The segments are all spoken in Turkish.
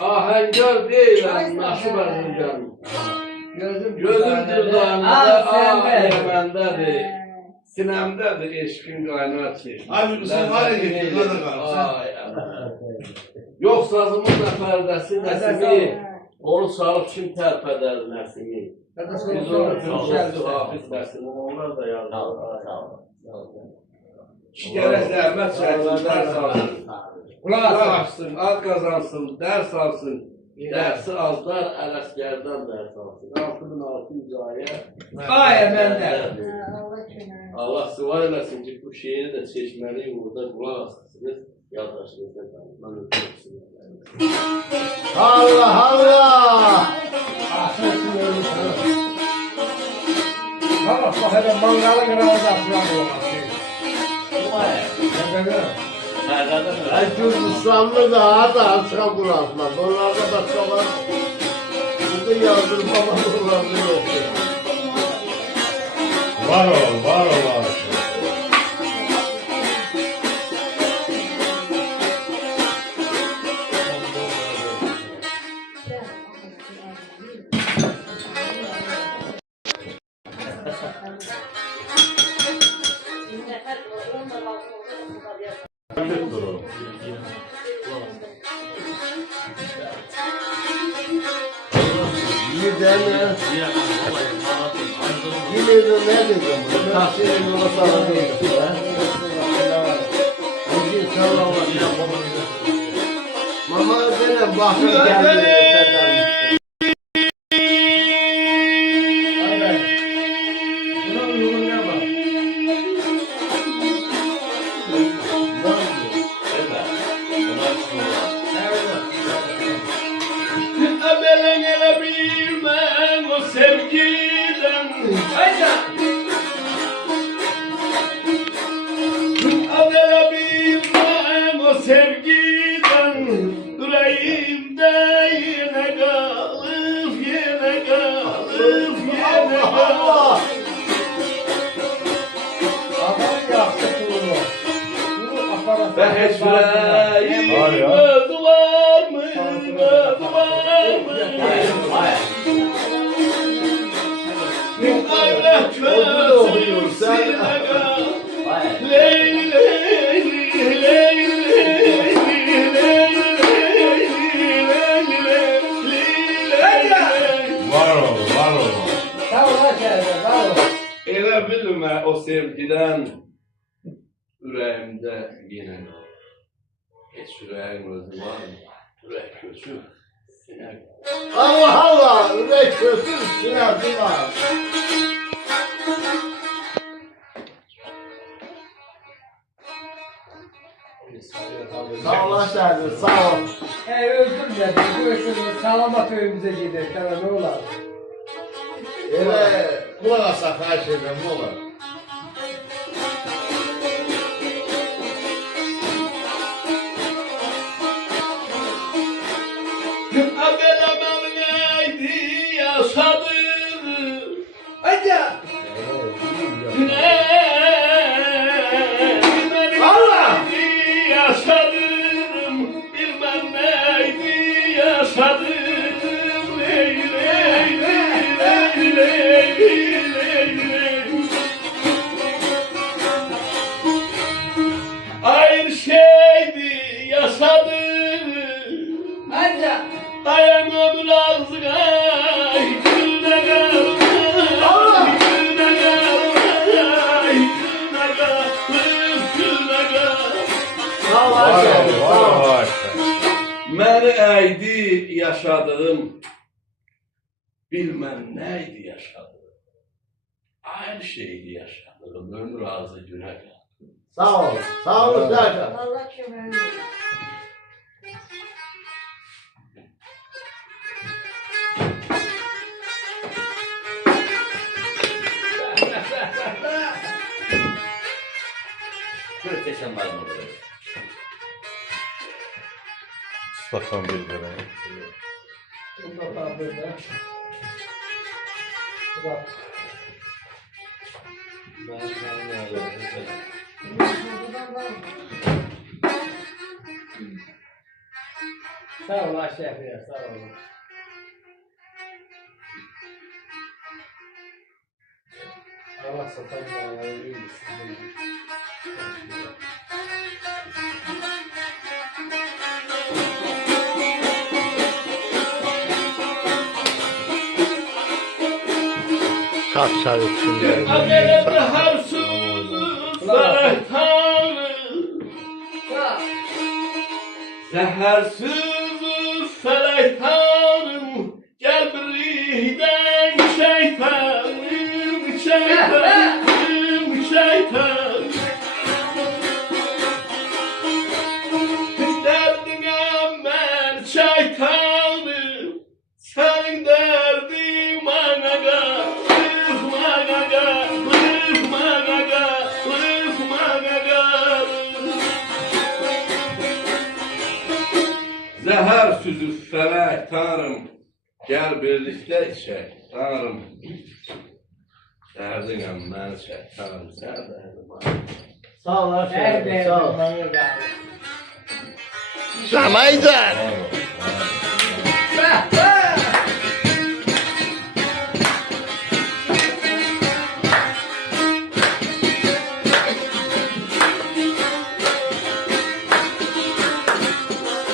Ahengör değil nasip Erzincan. Gözüm dudağında, Yemen'dedir. Sinemdedir eşkin kaynar çeşmesi. Abi bu sen var ya getirdin Yok sazımın nəfərdəsi Nəsimi, onu salıb kim tərpədər Nəsimi. Biz onu Türkçəsi Hafiz Nəsimi, onlar da yazdılar. Gərək zəhmət çəksin, dərs alsın. Qulaq açsın, ad qazansın, dərs alsın. Dərsi azlar, Ələsgərdən dərs alsın. 6600 ayə. Ayə məndə. Allah sıvar eləsin ki, bu şeiri də seçməliyim, burada qulaq asırsınız. Yaddaşınızda qalın. Mən ötürürsünüz. Allah Allah! Bak bak hele mangalı kırarız atlar Gürcistanlı daha da açığa bırakmaz. Onlarda başka var. Burada yazdırmalar yok. Var ol, var ol. Yine de ne dedim? Tahsilin yola sağlayayım. Mama benim bakın geldi. Ben hiç yüreğim gözü var mı? Gözü var mı? Bir ayla çözülür sinega. Leyli leyli leyli leyli leyli. Var ol, var ol. Sağ ol aşağıda, sağ ol. Elə bilmə o sevgidən ürəyimdə yenə heç ürəyin özü var mı? Ürək köçür, sinə Allah Allah! Ürek kötü sinasi var. Sağ ol aşağıda, sağ ol. Öldürme, görüşürüz. Salamat evimize gidelim. Tamam, ne olur? Kulak asa karşı edin, ne olur? Abelemem neydi yaşadım. Hadi. Allah! Yaşadım, bilmem neydi yaşadım. Leyli leyli leyli leyli leyli. Aynı şeydi yaşadım. Hadi. Dayanamam razı ay, gülüne kalmay. Allah! Gülüne kalmay, gülüne kalmay, gülüne kalmay. Sağ ol Var aşağıda, ol, sağ ol. var ol. Məni əydi yaşadığım, bilmem neydi yaşadığım. Aynı şeydi yaşadığım, ömür ağzı güne kaldı. Sağ ol, sağ ol aşağıda. Allah şükür. Muhteşem var mı böyle? Stakan bir lira. Bundan böyle. Bırak. Sağ ol Şehriye, sağ ol. Allah satan bana öyle Sağ çay içinde. Ameliyatı harsuzuz felektanı Zehersizuz felektanım Gel birden şeytanım Şeytanım şeytanım Derdine ben şeytanım Senin derdin bana gel Zəhər süzüb fələk tanrım, gəl birlikdə içək tanrım. Dərdinəm mən çək tanrım, sən dərdim bana. Sağ ol Şehriye, Şehriye, sağ ol. bana gel. Zamaycan.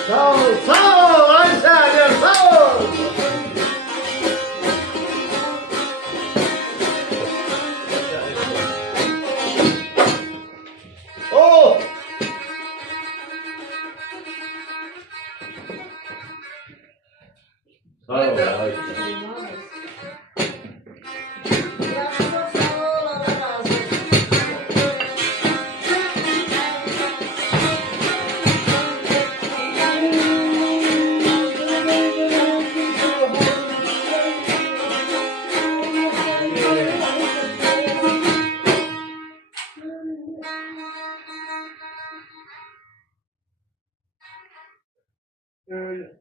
Sağ ol Ayşe, sağ ol. Oh! Sağ ol, Ayşe. Öyle.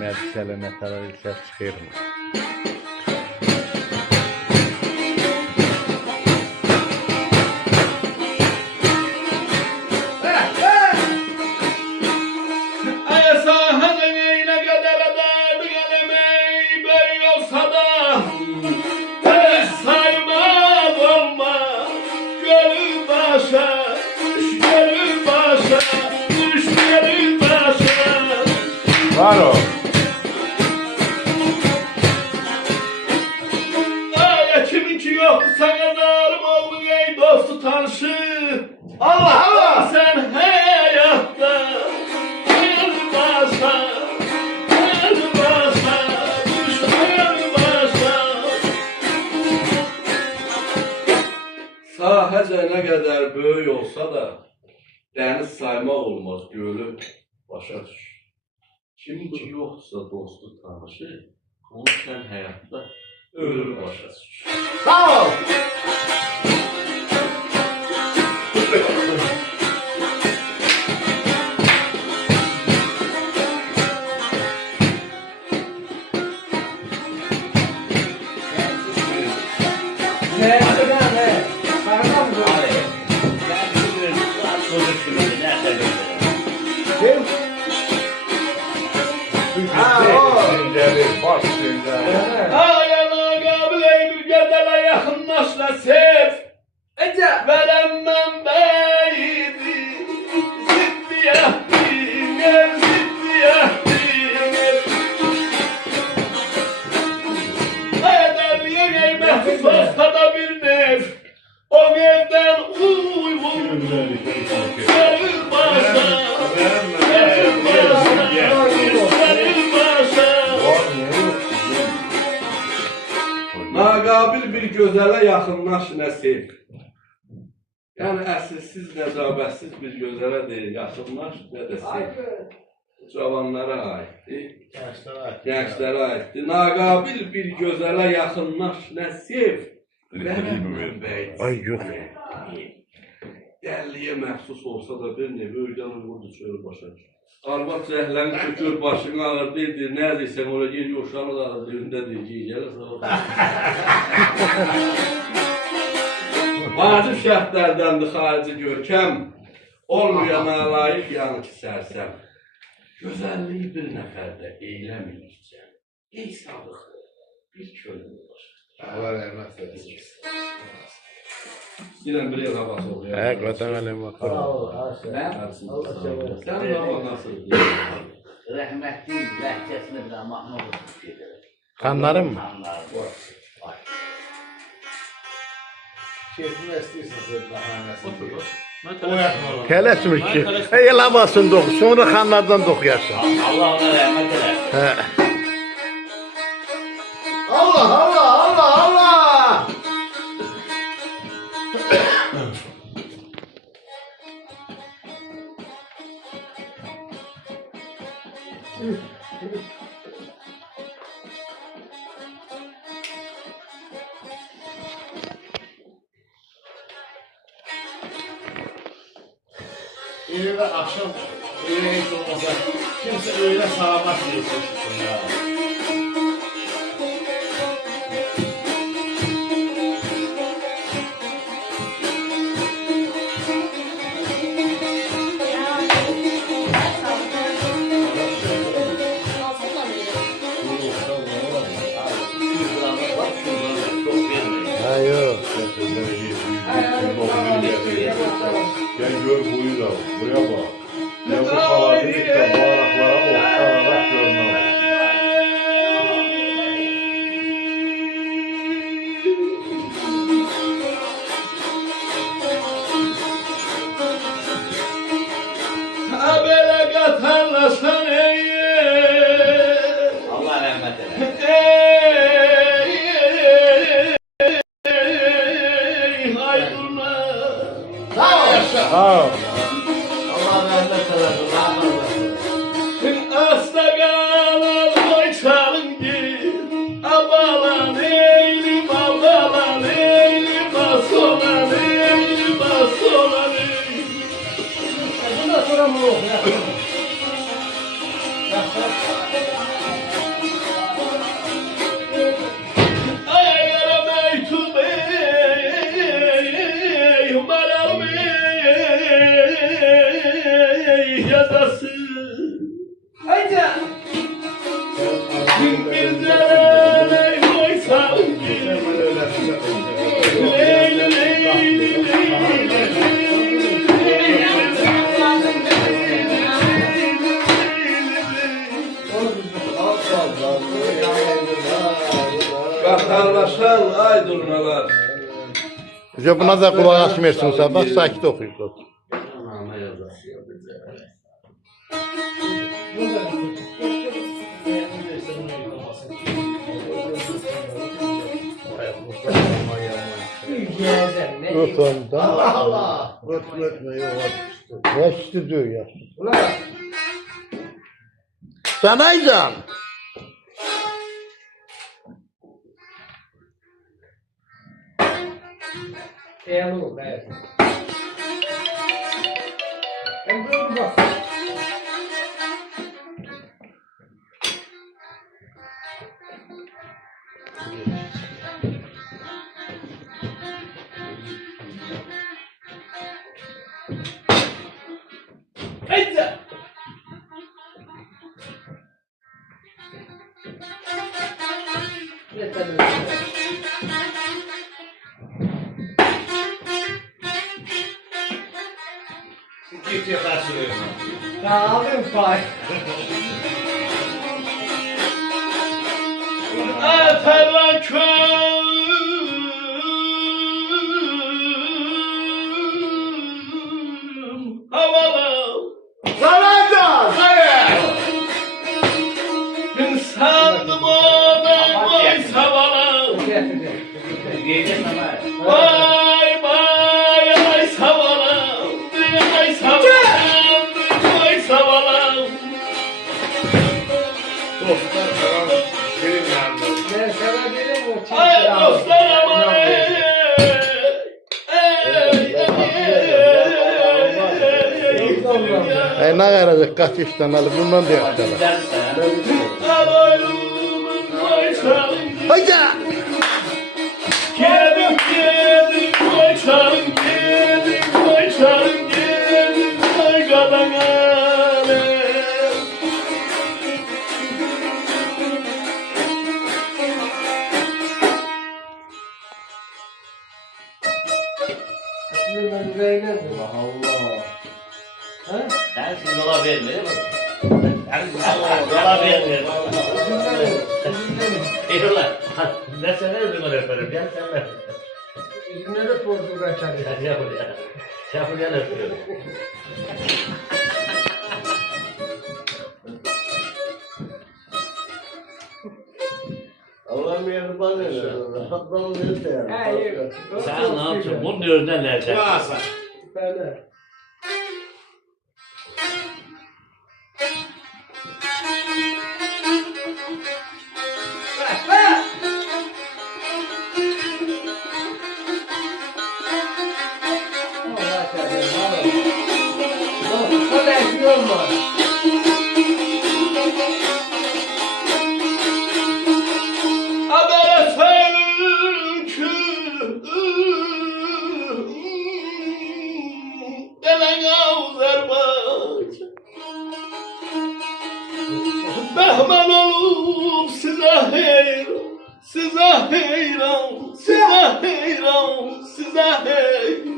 Mesele kadar ses çıkıyorum. Ay sahada neyine kadar adardı gelemeyi böyle olsa da Hiç saymaz olma gönül başa Düş gönül başa Düş gönül başa Var ol. Ay kiminki yoktu sana zarım oldu ey dostu tanışı Allah Allah! Sen hayatta gönül başa Gönül başa Düş gönül başa Sahəcə nə qədər böyük olsa da, dəniz saymaq olmaz gölü başa düş. Kim ki yoxdursa dostu tanışı, onu sən həyatda ölür başa düş. Sağ ol. Ne? Ne? Sarma mı? Kim? Ha, o. Günceli, baş günceli. Ayana qabil ey bir qədələ yaxınlaşla sev, Ece. verəmmən bəyidi, ziddiyyətdir, ziddiyyətdir. Ədəliyə qeymətli olsa da bir nev, o evdən uyğun verir başa, verir başa, verir başa. Naqabil bir gözələ yaxınlaş nəsib. Yəni əsilsiz, nəcabətsiz bir gözələ deyil, yaxınlaş nə də sev. Cavanlara aiddir, gənclərə aiddir. Naqabil bir gözələ yaxınlaş nəsib. Ay yok. Dəlliyə məxsus olsa da bir nevi öyrən vurdu çölü başa. Arvad zəhləni götür başını ağırdı, deyir, nə deyirsən, oraya geliyor, uşağı da ağırdı, önündə deyir, gələ sağ ol. Vacib şərtlərdəndir xarici görkəm, olmayana layiq yanık sərsəm. Gözəlliyi bir nəfərdə eyləməyəcək. Ey sadıqlı, bir könül var. Allah rəhmət eylesin. İstəyirəm bir yıl havası oluyor. Həqiqətən ələm Sağ bakalım. ol, Haşim. Allah seversen. Sən də hava nasıl? Rəhmətli ləhcəsini bir mahnı olsun gedir. Xanlarım mı? Keyfime istiyorsan sen bahanesi. Tələsmir ki. Elə basın da oxu, sonra xanlardan da oxuyarsan. Allah ona rəhmət eləsin. Hə. Allah Allah Allah Allah! Evde akşam öyle hiç olmasa kimse öyle sağlamaz diye çalışsın ya. Ha yox. Gel gör boyu da. Buraya bak. Ya bu havalıkta baraklara oktanarak görünür. Habere katarlasan Allah rəhmət eləsin. Sağ ol yaşa. Ha. Allah rahmet eylesin. Rahmet eylesin. Bundan sonra mı yok ya? Haydi. Qatarlaşan ay durnalar. Bize buna da kulak asmıyorsun sabah sakit okuyursun. Gezen ne? Ötünden. Allah Allah. Ötme yok. Yaşlı diyor ya. Ulan Sanaycan. eğer olur evet. Ben böyle bak. Haydi. Yeter. Git yaparsın. Tamam fay. Atarla köyüm havalı Sanacan. insandım ona oy savala Gece sana. vay vay ay savala ay savala ay savala Dostlar falan senin yanında. Ben sana dedim o çift ay ya. dostlar aman ey Ne kadar kaç işten alıp bundan da yaptılar. Haydi! Haydi. Geldim geldim koçalım yüreğine. Allah. Ha? Ben şimdi dola vermiyorum. Ben şimdi dola vermiyorum. Eyvallah. Ne sen ne ödümü öperim? Gel sen de. Yüzüne de portu kaçar. Hadi yap buraya. Yap buraya da öpüyorum. Allah mehriban eylesin. Adam ne der? Hayır. Sen ne yapıyorsun? Bunun önünden nerede? Varsa. Bana. Allah kahretsin. Sana ekliyor mu? Haber efendim ki gelen Azerbaycan Mehman olup size heyran, size heyran, size heyran, size heyran.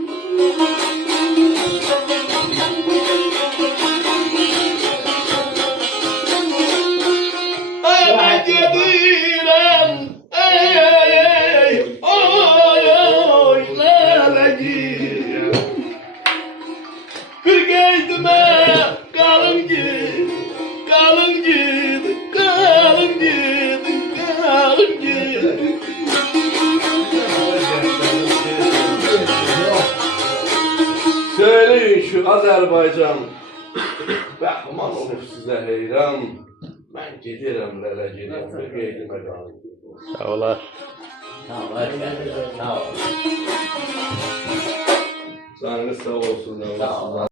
Ay gidirem, ey ey ey, oy oy, lale gidirem. Bir geydime kalın gid, kalın gid, kalın gid, kalın gid. Söyleyin şu Azerbaycan, Behman olur size heyran. Ben gidirem lele gidirem, bir geydime kalın gid. Sağ ol. Sağ ol. Sağ ol. Canınız sağ olsun. Sağ ol.